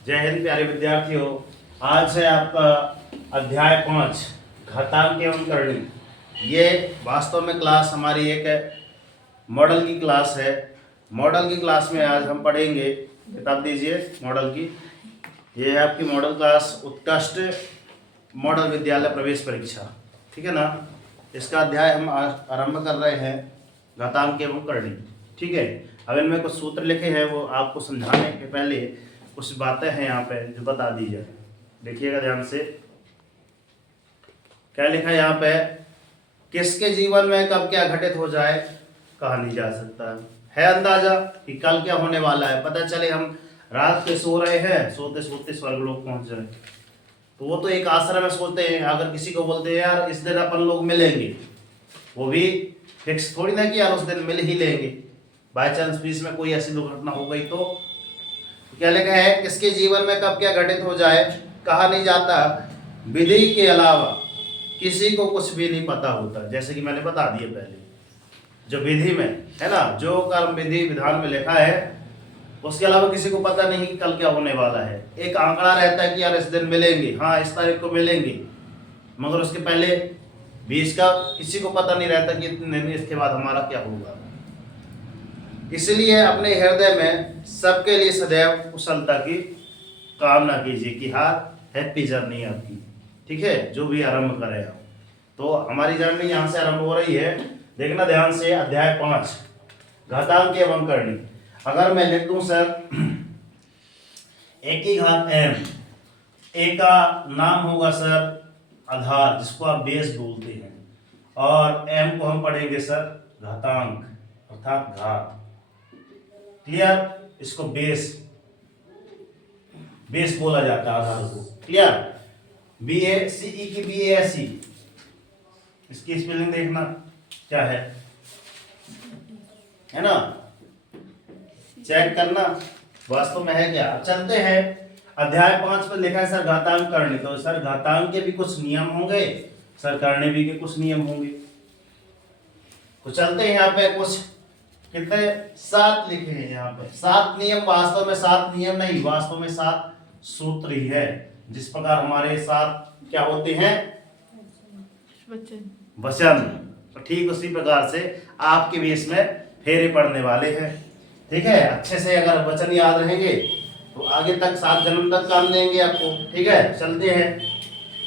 जय हिंद प्यारे विद्यार्थियों। आज है आपका अध्याय 5 घातांक एवं करणी। ये वास्तव में क्लास हमारी एक मॉडल की क्लास है। मॉडल की क्लास में आज हम पढ़ेंगे, किताब दीजिए मॉडल की। ये है आपकी मॉडल क्लास उत्कृष्ट मॉडल विद्यालय प्रवेश परीक्षा, ठीक है ना। इसका अध्याय हम आरंभ कर रहे हैं घातांक एवं करणी, ठीक है। अब इनमें कुछ सूत्र लिखे हैं, वो आपको समझाने के पहले कुछ बातें हैं यहाँ पे जो बता दी जाए। देखिएगा ध्यान से, क्या लिखा है यहाँ पे। किसके जीवन में कब क्या घटित हो जाए कहा नहीं जा सकता है अंदाजा कि कल क्या होने वाला है। पता चले हम रात के सो रहे हैं, सोते सोते स्वर्गलोक पहुंच जाए, तो वो तो एक आश्रम में सोते हैं। अगर किसी को बोलते हैं यार इस दिन अपन लोग मिलेंगे, वो भी फिक्स थोड़ी ना कि यार उस दिन मिल ही लेंगे। बाई चांस बीच में कोई ऐसी दुर्घटना हो गई तो क्या लिखा है, किसके जीवन में कब क्या घटित हो जाए कहा नहीं जाता। विधि के अलावा किसी को कुछ भी नहीं पता होता। जैसे कि मैंने बता दिया पहले, जो विधि में है ना, जो कर्म विधि विधान में लिखा है, उसके अलावा किसी को पता नहीं कि कल क्या होने वाला है। एक आंकड़ा रहता है कि यार इस दिन मिलेंगे, हाँ इस तारीख को मिलेंगे, मगर उसके पहले बीच का किसी को पता नहीं रहता कि इतने दिन इसके बाद हमारा क्या होगा। इसलिए अपने हृदय में सबके लिए सदैव कुशलता की कामना कीजिए कि हाँ हैप्पी जर्नी आपकी, ठीक है, जो भी आरंभ करें आप। तो हमारी जर्नी यहाँ से आरंभ हो रही है। देखना ध्यान से, अध्याय 5 घातांक एवं करणी। अगर मैं लिख दूं सर एक ही घात एम, ए का नाम होगा सर आधार, जिसको आप बेस बोलते हैं, और एम को हम पढ़ेंगे सर घातांक अर्थात घात। क्लियर, इसको बेस बोला जाता है आधार को। क्लियर, बी ए सी ई की बी ए सी, इसकी स्पेलिंग देखना क्या है ना, चेक करना वास्तव में है क्या। चलते हैं अध्याय 5 पर लिखा है सर घातांक करणी। तो सर घातांक के भी कुछ नियम होंगे, सर करणी भी के कुछ नियम होंगे। तो चलते हैं यहाँ पे, कुछ कितने 7 लिखे हैं यहाँ पे। 7 नियम, वास्तव में 7 नियम नहीं, वास्तव में 7 सूत्र ही है। जिस प्रकार हमारे 7 क्या होते हैं वचन, तो ठीक उसी प्रकार से आपके भी इसमें फेरे पड़ने वाले हैं, ठीक है। अच्छे से अगर वचन याद रहेंगे तो आगे तक 7 जन्म तक काम देंगे आपको, ठीक है। चलते हैं,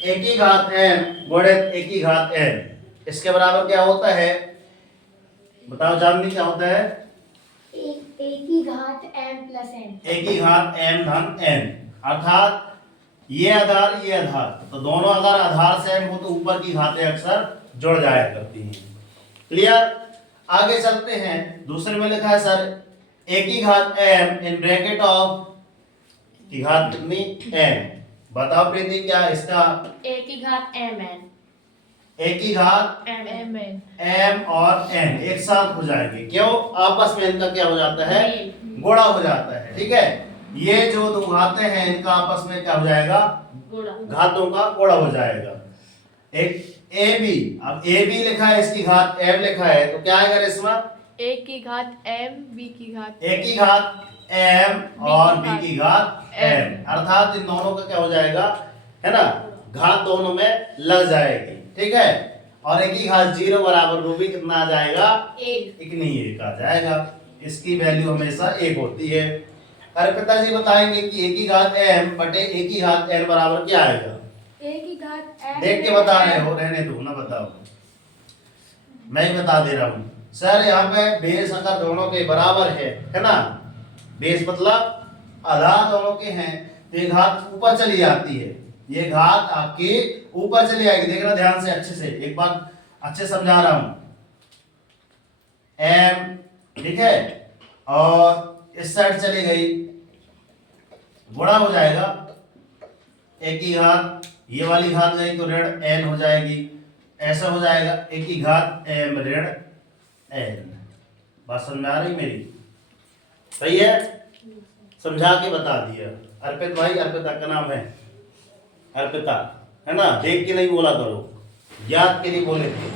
एक ही घात n गुणित एक ही घात n, इसके बराबर क्या होता है बताओ जानवी, क्या होता है। एक ही घात m प्लस n, एक ही घात m धन n, अर्थात ये आधार ये आधार, तो दोनों अगर आधार सेम हो तो ऊपर की घातें अक्सर जुड़ जाया करती हैं। क्लियर, आगे चलते हैं। दूसरे में लिखा है सर एक ही घात m इन ब्रैकेट ऑफ की घात कितनी n। बताओ प्रीति क्या इसका, एक ही घात mn, एक ही घात m और n एक साथ हो जाएंगे। क्यों, आपस में इनका क्या हो जाता है, गुणा हो जाता है, ठीक है। ये जो दो घातें हैं इनका आपस में क्या हो जाएगा, घातों का गुणा हो जाएगा। एक ए बी, अब ए बी लिखा है, इसकी घात m लिखा है, तो क्या आएगा इसमें एक की घात m, b की घात एक की घात m और b की घात m, अर्थात इन दोनों का क्या हो जाएगा है ना, घात दोनों में लग जाएगी, ठीक है। और एक ही घात 0 बराबर रूबी कितना आ जाएगा, एक नहीं एक आ जाएगा। इसकी वैल्यू हमेशा 1 होती है। अरे पिताजी बताएंगे कि एक ही घात m बटे एक ही घात n बराबर क्या आएगा। एक ही घात m देख के बता रहे हो, रहने दो ना, बताओ मैं ही बता दे रहा हूँ सर। यहाँ पे बेस अगर दोनों के बराबर है ना, बेस मतलब आधार दोनों के हैं, तो ये घात ऊपर चली जाती है, ये घात आपकी ऊपर चली आएगी। देखना ध्यान से, अच्छे से, एक बार अच्छे समझा रहा हूं। m, ठीक है, और इस साइड चली गई, गुणा हो जाएगा, एक ही घात, ये वाली घात गई तो ऋण n हो जाएगी, ऐसा हो जाएगा एक ही घात m ऋण n। बात समझ में आ रही मेरी, सही है, समझा के बता दिया। अर्पित भाई, अर्पिता का नाम है अर्पिता, है ना, देख के नहीं बोला करो, याद के लिए बोले थे।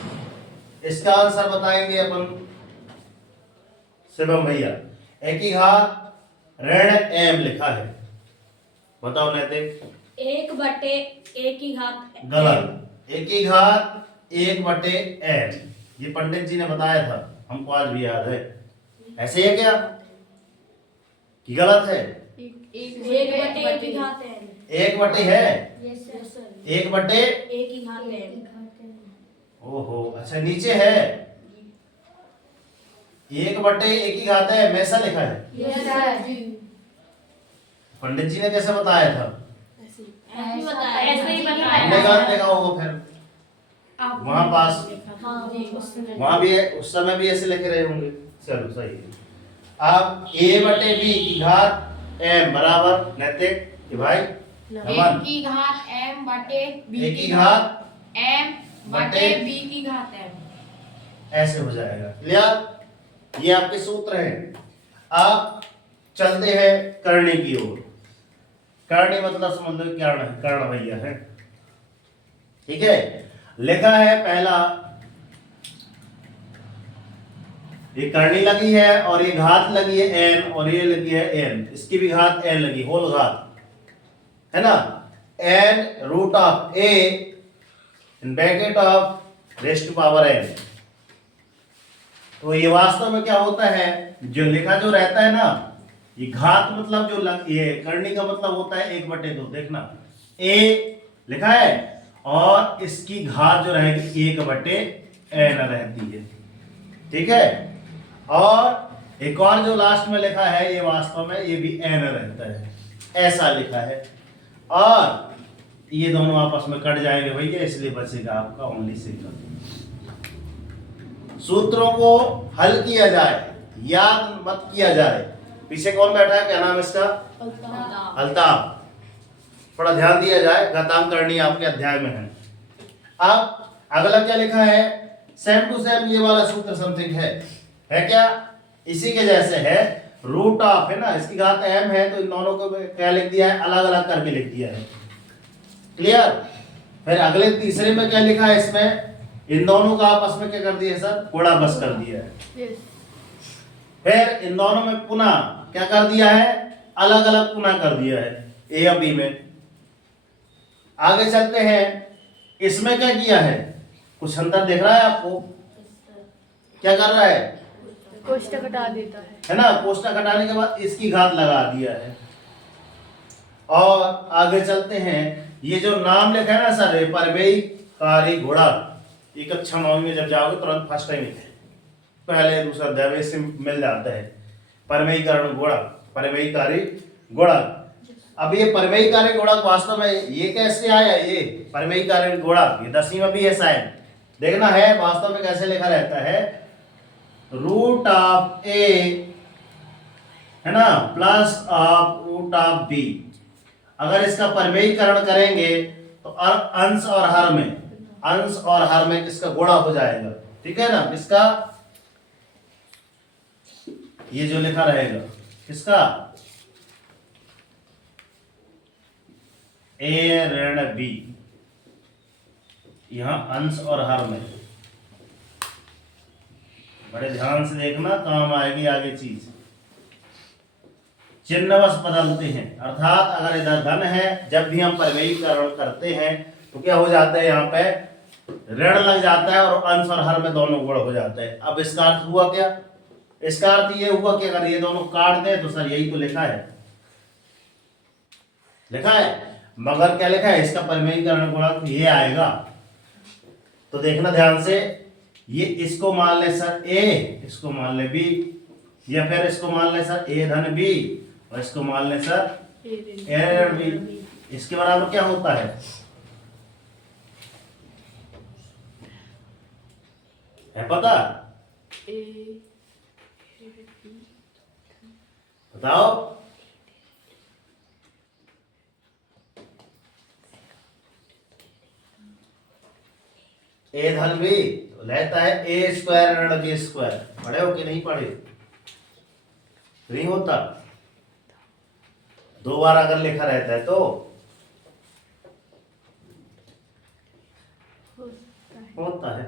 इसका आंसर बताएंगे अपन शिवम भैया। एक ही घात ऋण m लिखा है, बताओ नैतिक। 1/1 गलत। एक की घात 1/n, ये पंडित जी ने बताया था, हमको आज भी याद है। ऐसे है क्या कि गलत है? एक 1/1 एक बटे है, यस सर 1/। ओहो, अच्छा नीचे है 1/1 में ऐसा लिखा है। यस सर पंडित जी ने कैसे बताया था? ऐसे ही बताया हमने कहाँ देखा होगा फिर? वहां पास हाँ जी उस समय वहां भी है, उस समय भी ऐसे लिखे रहे होंगे। चलो सही है। अब a/b की घात m बराबर नैतिक कि भाई एक की घात m बटे b a की घात m बटे b की घात m। ऐसे हो जाएगा। क्लियर? ये आपके सूत्र हैं। अब चलते हैं करने की ओर। करने मतलब समझ लो कर्ण भैया है। ठीक है, लिखा है पहला, ये करनी लगी है और ये घात लगी है n और ये लगी है n, इसकी भी घात n लगी, होल घात है ना। n root of a in bracket of rest to power n। तो ये वास्तव में क्या होता है, जो लिखा जो रहता है ना, ये घात मतलब जो ये करनी का मतलब होता है 1/2। देखना a लिखा है और इसकी घात जो रहेगी 1/n रहती है। ठीक है, और एक और जो लास्ट में लिखा है ये वास्तव में ये भी n रहता है, ऐसा लिखा है। और ये दोनों आपस में कट जाएंगे भैया, इसलिए बचेगा आपका ओनली सिंगल। सूत्रों को हल किया जाए, याद मत किया जाए। पीछे कौन बैठा है, क्या नाम है इसका? अल्ताफ। थोड़ा ध्यान दिया जाए, घातांक करनी आपके अध्याय में है। अब अगला क्या लिखा है, सेम टू सेम ये वाला सूत्र समथिंग है क्या? इसी के जैसे है, रूट ऑफ है ना, इसकी घात m है तो इन दोनों को क्या लिख दिया है, अलग अलग करके लिख दिया है। क्लियर? फिर अगले तीसरे में क्या लिखा है, इसमें इन दोनों का आपस में क्या कर दिया है सर, गुणा बस कर दिया है। फिर इन दोनों में पुनः क्या कर दिया है, अलग अलग पुनः कर दिया है a और b में। आगे चलते हैं, इसमें क्या किया है, कुछ अंतर दिख रहा है आपको? क्या कर रहा है, कोष्ठक हटा देता है ना, कोष्ठक हटाने के बाद इसकी घात लगा दिया है। और आगे चलते हैं, ये जो नाम लिखा है ना सर, परवैयकारी गुणक, ये कक्षा 9 में जब जाओगे तुरंत फर्स्ट टाइम पहले दूसरा अध्याय से मिल जाता है। परवैयीकरण गुणक, परवैयीकारी गुणक। अब ये परवैयीकारी गुणक वास्तव में ये कैसे आया, ये परवैयीकारी गुणक ये 10वीं में भी है शायद, देखना है वास्तव में कैसे लिखा रहता है, रूट ऑफ a है ना plus of root of b। अगर इसका परवैयीकरण करेंगे तो अंश और हर में किसका गुणा हो जाएगा। ठीक है ना, किसका, ये जो लिखा रहेगा किसका, a ऋण b, यहां अंश और हर में। बड़े ध्यान से देखना, काम आएगी आगे चीज। चिन्ह बस बदलते हैं, अर्थात अगर इधर धन है, जब भी हम परवैयीकरण करते हैं तो क्या हो जाता है, यहाँ पे ऋण लग जाता है और अंश और हर में दोनों गुण हो जाते हैं। अब इसका अर्थ हुआ क्या, इसका अर्थ ये हुआ कि अगर ये दोनों काट दे तो सर यही तो लिखा है, मगर क्या लिखा है, इसका परवैयीकरण गुणक ये आएगा। तो देखना ध्यान से, ये इसको मान ले सर a, इसको मान ले b, या फिर इसको मान ले सर a धन b और इसको मान ले सर a ऋण b। इसके बराबर क्या होता है पता? बताओ। a धन b लेता है a स्क्वायर ऋण b स्क्वायर। पढ़े हो कि नहीं पढ़े? नहीं होता, दो बार अगर लिखा रहता है तो होता है,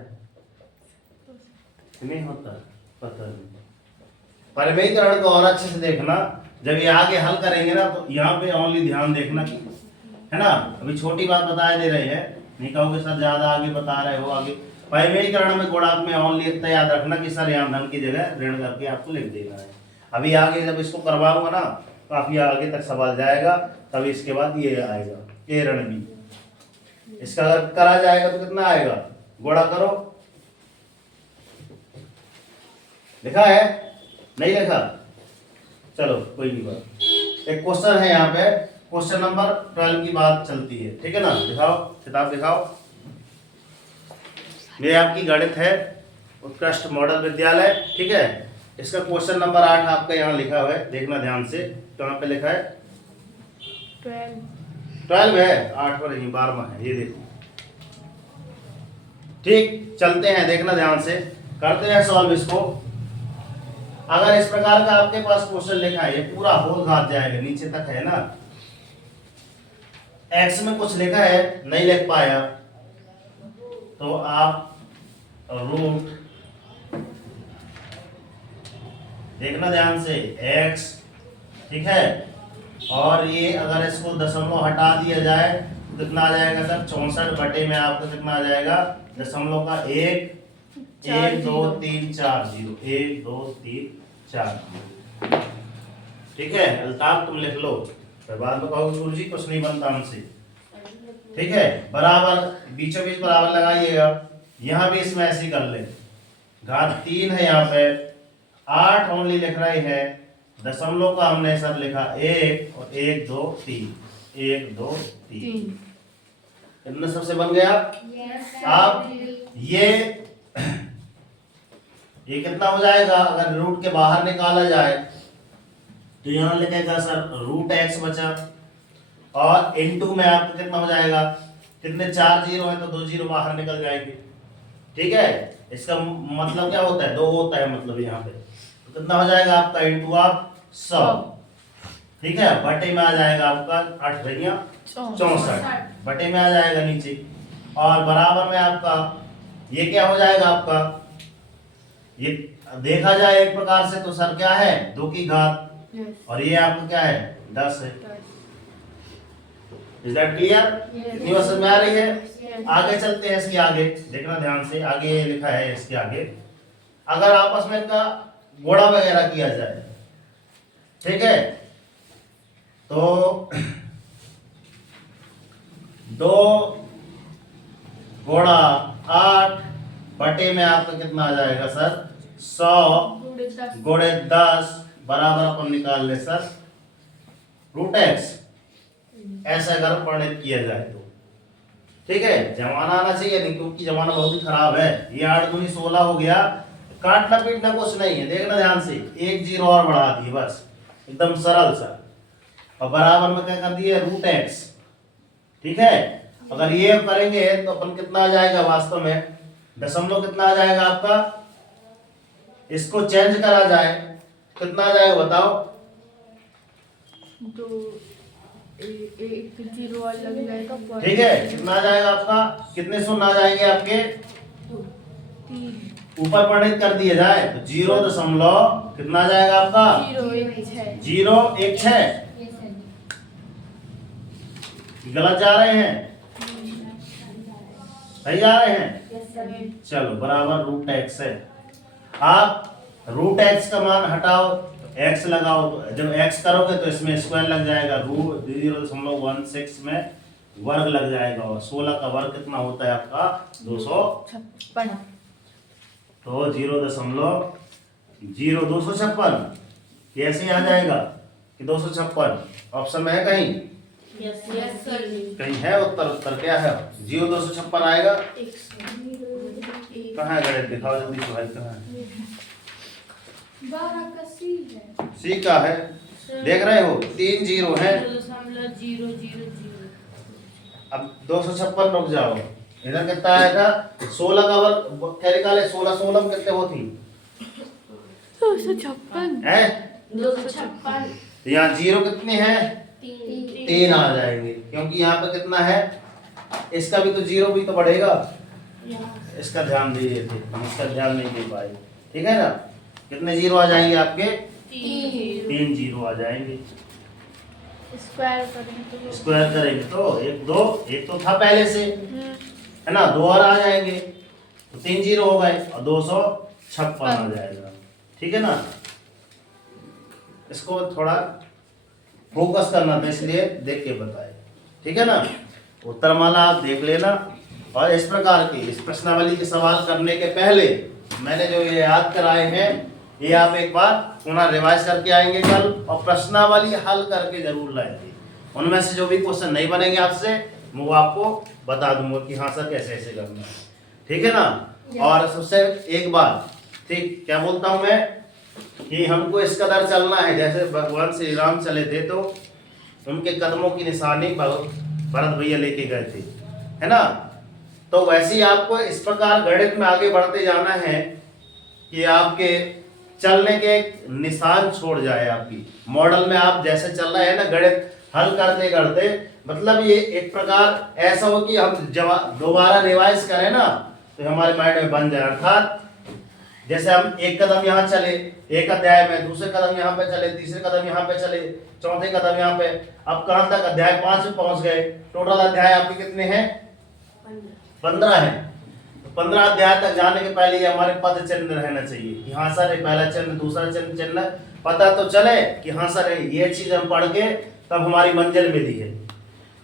नहीं होता, पता नहीं। परवैयीकरण को और अच्छे से देखना, जब ये आगे हल करेंगे ना तो यहाँ पे ओनली ध्यान देखना, है ना। अभी छोटी बात बता दे रहे हैं, नहीं कहोगे सर ज्यादा आगे बता रहे हो। आगे परिमेयीकरण में गुणांक में ओनली इतना याद रखना कि सर यहाँ धन की जगह ऋण करके आपको लिख देना है। अभी आगे जब इसको करवाऊंगा ना काफी आगे तक सवाल जाएगा, तभी इसके बाद ये आएगा ए ऋण बी। इसका अगर करा जाएगा तो कितना आएगा, गुणा करो। लिखा है नहीं लिखा, चलो कोई नहीं बात। एक क्वेश्चन है यहाँ पे, क्वेश्चन नंबर 12 की बात चलती है, ठीक है ना। दिखाओ किताब दिखाओ। ये आपकी गणित है उत्कृष्ट मॉडल विद्यालय, ठीक है। इसका क्वेश्चन नंबर 8 आपका यहाँ लिखा हुआ है, देखना ध्यान से। कहाँ पे लिखा है, 12 है, 8 पर नहीं 12वां है, ये देखो। ठीक, चलते हैं, देखना ध्यान से, करते हैं सॉल्व इसको। अगर इस प्रकार का आपके पास क्वेश्चन लिखा है, ये पूरा होल घात जाएगा, नीचे तक है ना। एक्स में कुछ लिखा है नहीं लिख पाया तो आप रूट, देखना ध्यान से, x, ठीक है। और ये अगर इसको दशमलव हटा दिया जाए तो कितना आ जाएगा सर, 64 बटे में आपका कितना आ जाएगा, दशमलव का 1 1 2 3 4 0, 1 2 3 4, ठीक है। अल्ताफ तुम लिख लो, फिर बाद में कहोगे गुरु जी कुछ नहीं बनता हमसे, ठीक है। बराबर बीचों बीच बराबर लगाइएगा, यहाँ भी इसमें ऐसे ही कर ले। घात 3 है यहाँ पे, 8 ओनली लिख रहे हैं, दशमलव का हमने सब लिखा 1 और 1 2 3, 1 2 3, इतना सबसे बन गया। अब ये कितना हो जाएगा, अगर रूट के बाहर निकाला जाए तो यहाँ लिखेगा सर रूट एक्स बचा, और इनटू में आपको कितना हो जाएगा, कितने 4 जीरो है तो 2 जीरो बाहर निकल जाएंगे, ठीक है। इसका मतलब क्या होता है, 2 होता है मतलब यहाँ पे, तो कितना हो जाएगा आपका इनटू आप 100, ठीक है। बटे में आ जाएगा आपका 8 रहिया 64, बटे में आ जाएगा नीचे, और बराबर में आपका ये क्या हो जाएगा आपका, ये देखा जाए एक प्रकार से तो सर क्या है 2 की घात, और ये आपका क्या है 10 है। इज दैट क्लियर, इतनी बात समझ में आ रही है। आगे चलते हैं, इसके आगे देखना ध्यान से, आगे लिखा है इसके आगे, अगर आपस में इनका गुणा वगैरह किया जाए, ठीक है, तो 2 गुणा 8 बटे में आपका कितना आ जाएगा सर, 100 गुणे 10 बराबर अपन निकाल ले सर रूट एक्स। ऐसा अगर परिणित किया जाए तो ठीक है, जमाना आना चाहिए नहीं, क्योंकि जमाना बहुत ही खराब है। ये 8 दूनी 16 हो गया, काटना पीटना कुछ नहीं है, देखना ध्यान से, 1 जीरो और बढ़ा दिए बस, एकदम सरल सा, और बराबर में क्या कर दिए रूट एक्स, ठीक है। अगर ये करेंगे तो अपन कितना आ जाएगा, वास्तव में दशमलव कितना आ जाएगा आपका, इसको चेंज करा जाए कितना आ जाएगा बताओ, 2 1 जीरो और लग जाएगा, ठीक है। कितना आ जाएगा आपका, कितने शून्य आ जाएंगे आपके, 3 ऊपर परिणित कर दिया जाए तो 0 दशमलव कितना आ जाएगा आपका, 0 1 6 0 1 6, गलत जा रहे हैं, सही जा रहे हैं, चलो बराबर रूट एक्स है। आप रूट एक्स का मान हटाओ तो एक्स लगाओ, तो जब एक्स करोगे तो इसमें स्क्वायर लग जाएगा, रूट 0.16 में वर्ग लग जाएगा, और 16 का वर्ग कितना होता है आपका 256, तो 0.0256 कैसे आ जाएगा कि 256, ऑप्शन में है कहीं, कहीं है उत्तर क्या है, 0.256 आएगा, कहाँ है गणित दिखाओ जल्दी से भाई, कहाँ है, 12 का सी है, सी का है, देख रहे हो 3 जीरो है, 0.000। अब 256 रुक जाओ, इधर कितना आएगा 16 का वर्ग क्या निकाले, 16 में कितने होती 256 है, 256 तो यहाँ जीरो कितने हैं 3 आ जाएंगे, क्योंकि यहाँ पे कितना है, इसका भी तो जीरो भी तो बढ़ेगा, इसका ध्यान दे रहे थे हम, इसका ध्यान नहीं दे पाए, ठीक है ना। कितने जीरो आ जाएंगे आपके 3 जीरो आ जाएंगे। स्क्वायर करें तो स्क्वायर करेंगे तो एक तो था पहले से, है ना, 2 और आ जाएंगे तो 3 जीरो हो गए और 256 आ जाएगा। ठीक है ना, इसको थोड़ा फोकस करना था इसलिए देख के बताए। ठीक है ना, उत्तरमाला आप देख लेना। और इस प्रकार की इस प्रश्नावली के सवाल करने के पहले मैंने जो ये याद कराए हैं ये आप एक बार पुनः रिवाइज करके आएंगे कल, और प्रश्नावली हल करके जरूर लाएंगे। उनमें से जो भी क्वेश्चन नहीं बनेंगे आपसे वो आपको बता दूंगा कि हाँ सर कैसे ऐसे करना है। ठीक है ना, और सबसे एक बात, ठीक क्या बोलता हूं मैं, कि हमको इस कदर चलना है जैसे भगवान श्री राम चले थे तो उनके कदमों की निशानी भरत भैया लेके गए थे, है ना। तो वैसे ही आपको इस प्रकार गणित में आगे बढ़ते जाना है कि आपके चलने के निशान छोड़ जाए। आपकी मॉडल में आप जैसे चल रहे हैं ना गणित हल करते करते, मतलब ये एक प्रकार ऐसा हो कि हम दोबारा रिवाइज करें ना तो हमारे माइंड में बन जाए। अर्थात जैसे हम एक कदम यहाँ चले एक अध्याय में, दूसरे कदम यहाँ पे चले, तीसरे कदम यहाँ पे चले, चौथे कदम यहाँ पे, अब कहां तक अध्याय 5 में पहुंच गए। टोटल अध्याय आपके कितने हैं? 15 है। तो 15 अध्याय तक जाने के पहले ये हमारे पद चिन्ह रहना चाहिए कि हाँ सर ये पहला चिन्ह दूसरा चिन्ह पता तो चले कि हाँ सर ये चीज हम पढ़ के तब हमारी मंजिल मिली है।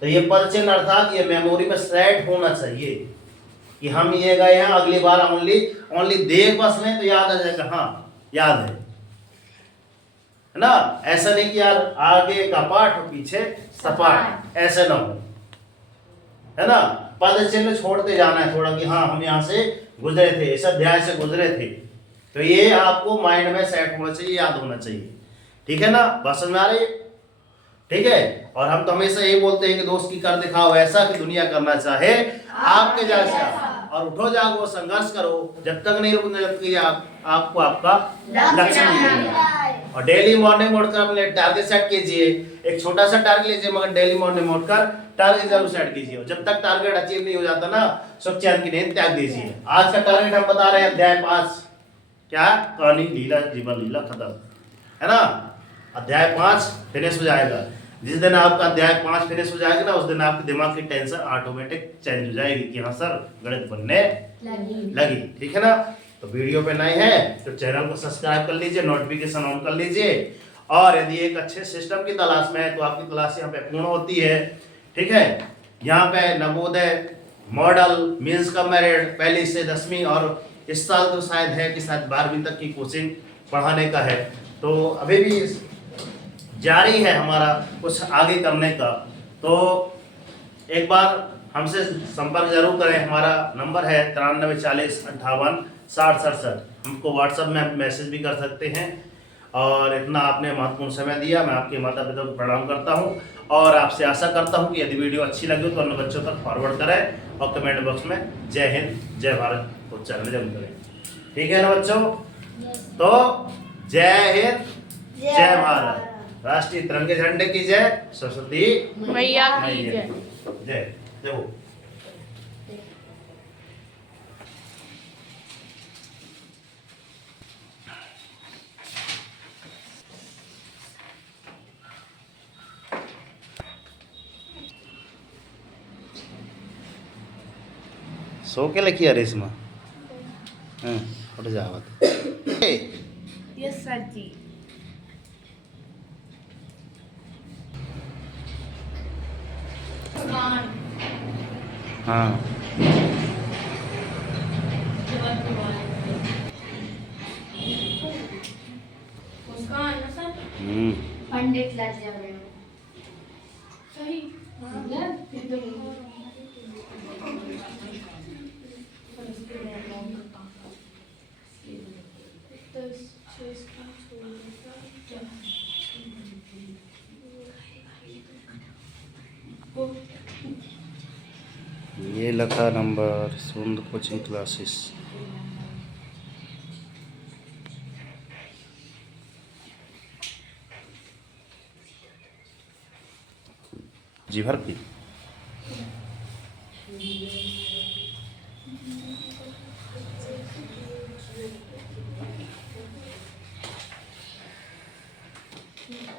तो ये पद चिन्ह अर्थात ये मेमोरी में सेट होना चाहिए कि हम ये गए हैं, अगली बार ओनली देख बस लें तो याद आ जाएगा, हाँ याद है ना। ऐसा नहीं कि यार आगे का पाठ और पीछे सपाट, ऐसे ना हो, है ना। पद चिन्ह छोड़ते जाना है थोड़ा कि हाँ हम यहाँ से गुजरे थे, इस अध्याय से गुजरे थे, तो ये आपको माइंड में सेट होना चाहिए, याद होना चाहिए। ठीक है ना, बात समझ में आ रही है? ठीक है, और हम तो हमेशा यही बोलते हैं कि दोस्त की कर दिखाओ ऐसा कि दुनिया करना चाहे आपके जैसा, और उठो जागो संघर्ष करो, जब तक नहीं रुकने लगती आपको आपका लक्ष्य नहीं मिलेगा। और डेली मॉर्निंग उठकर अपने टारगेट सेट कीजिए, एक छोटा सा टारगेट लीजिए मगर डेली मॉर्निंग उठकर टारगेट जरूर सेट कीजिए। जब तक टारगेट अचीव नहीं हो जाता ना सब चैन की नींद त्याग दीजिए। आज का टारगेट हम बता रहे हैं अध्याय 5, क्या कहानी लीला जीवन लीला खत्म, है ना। अध्याय 5 फिनिश हो जाएगा। जिस दिन आपका अध्याय 5 फिनिश हो जाएगा ना उस दिन आपके दिमाग की टेंशन ऑटोमेटिक चेंज हो जाएगी कि हाँ सर गणित बनने लगी। ठीक है ना, तो वीडियो पे नए हैं तो चैनल को सब्सक्राइब कर लीजिए, नोटिफिकेशन ऑन कर लीजिए। और यदि एक अच्छे सिस्टम की तलाश में है तो आपकी तलाश यहाँ पे पूर्ण होती है। ठीक है, यहाँ पे नवोदय मॉडल मीन्स का मेरिट 1 से 10वीं, और इस साल तो शायद है कि शायद 12वीं तक की कोचिंग पढ़ाने का है, तो अभी भी जारी है हमारा कुछ आगे करने का। तो एक बार हमसे संपर्क जरूर करें। हमारा नंबर है 93 40 58 60 67। हमको व्हाट्सएप में मैसेज भी कर सकते हैं। और इतना आपने महत्वपूर्ण समय दिया, मैं आपके माता पिता को प्रणाम करता हूं, और आपसे आशा करता हूं कि यदि वीडियो अच्छी लगी तो अन्य बच्चों तक फॉरवर्ड करें और कमेंट बॉक्स में जय हिंद जय भारत उच्चारण जरूर करें। ठीक है ना बच्चों, तो जय हिंद जय भारत, राष्ट्रीय तिरंगे झंडे की जय, सरस्वती मैया की जय। जय। देखो सो के लिखिए रेशमा, उठ जावत यस सर जी। हाँ पंडित लग जावे सही ये लखा नंबर सुंद कोचिंग क्लासेस। जी भर की 2